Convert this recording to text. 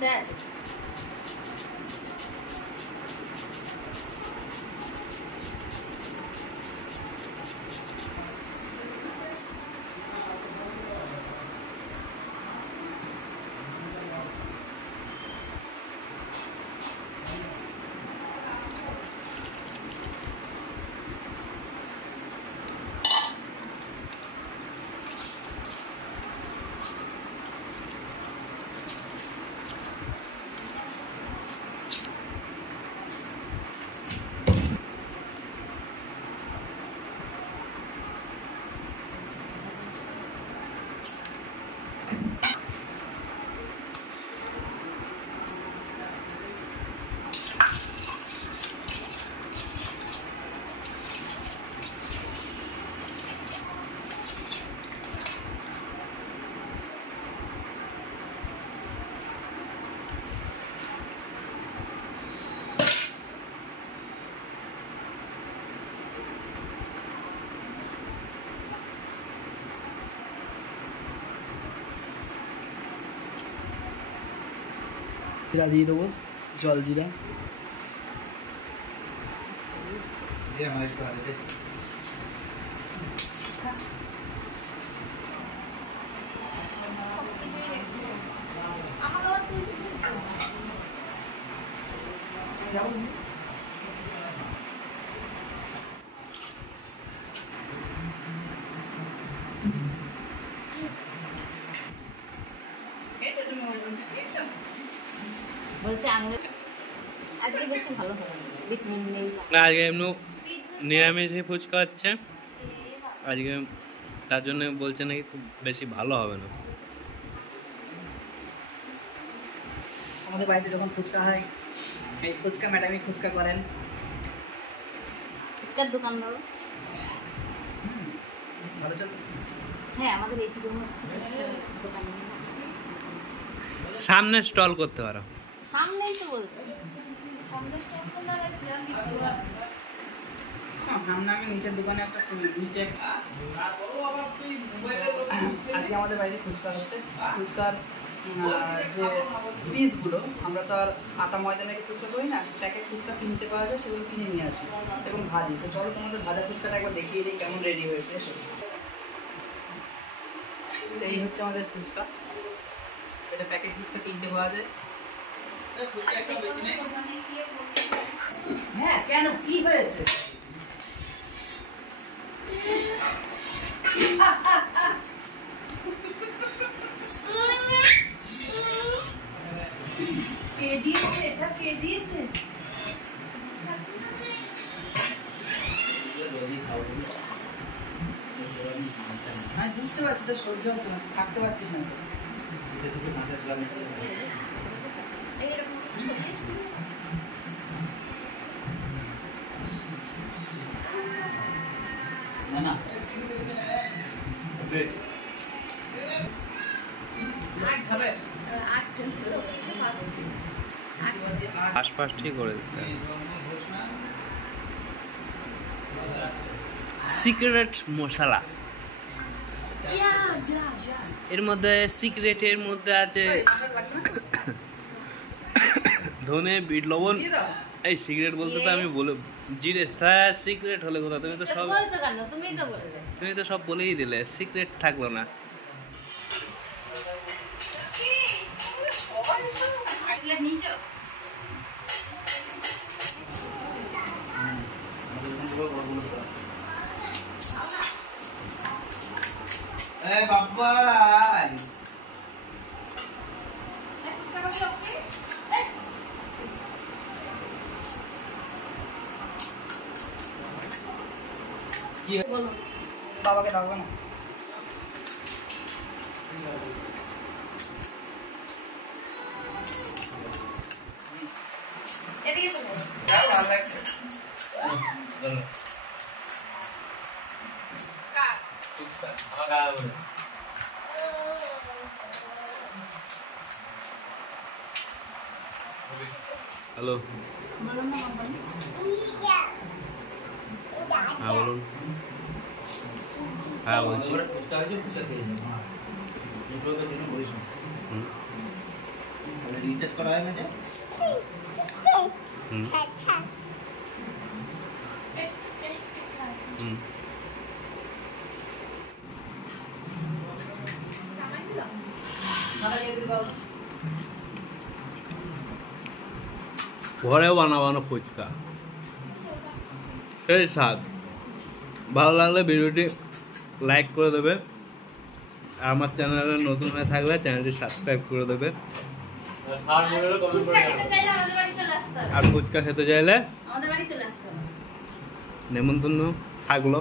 Dad. জিরা দিয়ে দেবো, জল জিরা। আজকে এমনি নিরামিষে ফুচকা হচ্ছে আজকে, তার জন্য বলছে নাকি খুব বেশি ভালো হবে না। আমাদের বাড়িতে যখন ফুচকা হয়, এই ফুচকা ম্যাডামই ফুচকা করেন। ফুচকার দোকান ভালো, ভালো চলবে। হ্যাঁ আমাদের এই দোকান সামনে স্টল করতে পারো। সামনেই তো বলছি, সামনে স্টল করলে আমি নিচের দোকানে একটা নিচে আজকে আমাদের বাড়িতে ফুচকা হচ্ছে। ফুচকার যে পিসগুলো, আমরা তো আর আটা ময়দা মেখে ফুচকা করি না, প্যাকেট ফুচকা কিনতে পাওয়া যায়, সেগুলো কিনে নিয়ে আসি এবং ভাজি। তো চলো তোমাদের ভাজা ফুচকাটা একবার দেখিয়ে দিই কেমন রেডি হয়েছে। এই হচ্ছে আমাদের ফুচকা, এটা প্যাকেট ফুচকা কিনতে পাওয়া যায়। হ্যাঁ কেন, কি হয়েছে? কে দিয়েছে এটা, কে দিয়েছে? আমি বুঝতে পারছি তো, সহ্য হচ্ছে না, থাকতে পারছিস না। না আশপাশ ঠিক করে দিতে হবে। সিক্রেট মশলা এর মধ্যে, সিক্রেটের মধ্যে আছে ধনে, বিট লবণ। এই সিক্রেট বলতে তো আমি বলে জিরে, স্যার সিক্রেট হলে কোথা? তুমি তো সব বলছো কেন? তুমিই তো বললে। তুমি তো সব বলেই দিলে, সিক্রেট থাকলো না। বাবা বাবাকে ডাকবো না। হ্যালো, বললাম না কোম্পানি। হ্যাঁ বলুন। হ্যাঁ বলছি। ফুচকা হয়েছে, ফুচকা খেয়ে নিন। নেটওয়ার্কের জন্য বলিস না। হুম তাহলে রিচার্জ করা হয় না যে? হুম হুম। ঘরেও বানাবানো ফুচকা, সেই স্বাদ। ভালো লাগলে ভিডিওটি লাইক করে দেবে, আর আমার চ্যানেলে নতুন হয়ে থাকলে চ্যানেলটি সাবস্ক্রাইব করে দেবে। ফুচকা খেতে চাইলে আমাদের বাড়ি চলে আসতে হবে। আর ফুচকা খেতে চাইলে আমাদের বাড়ি চলে আসতে হবে। নেমন্তন্ন থাকলো।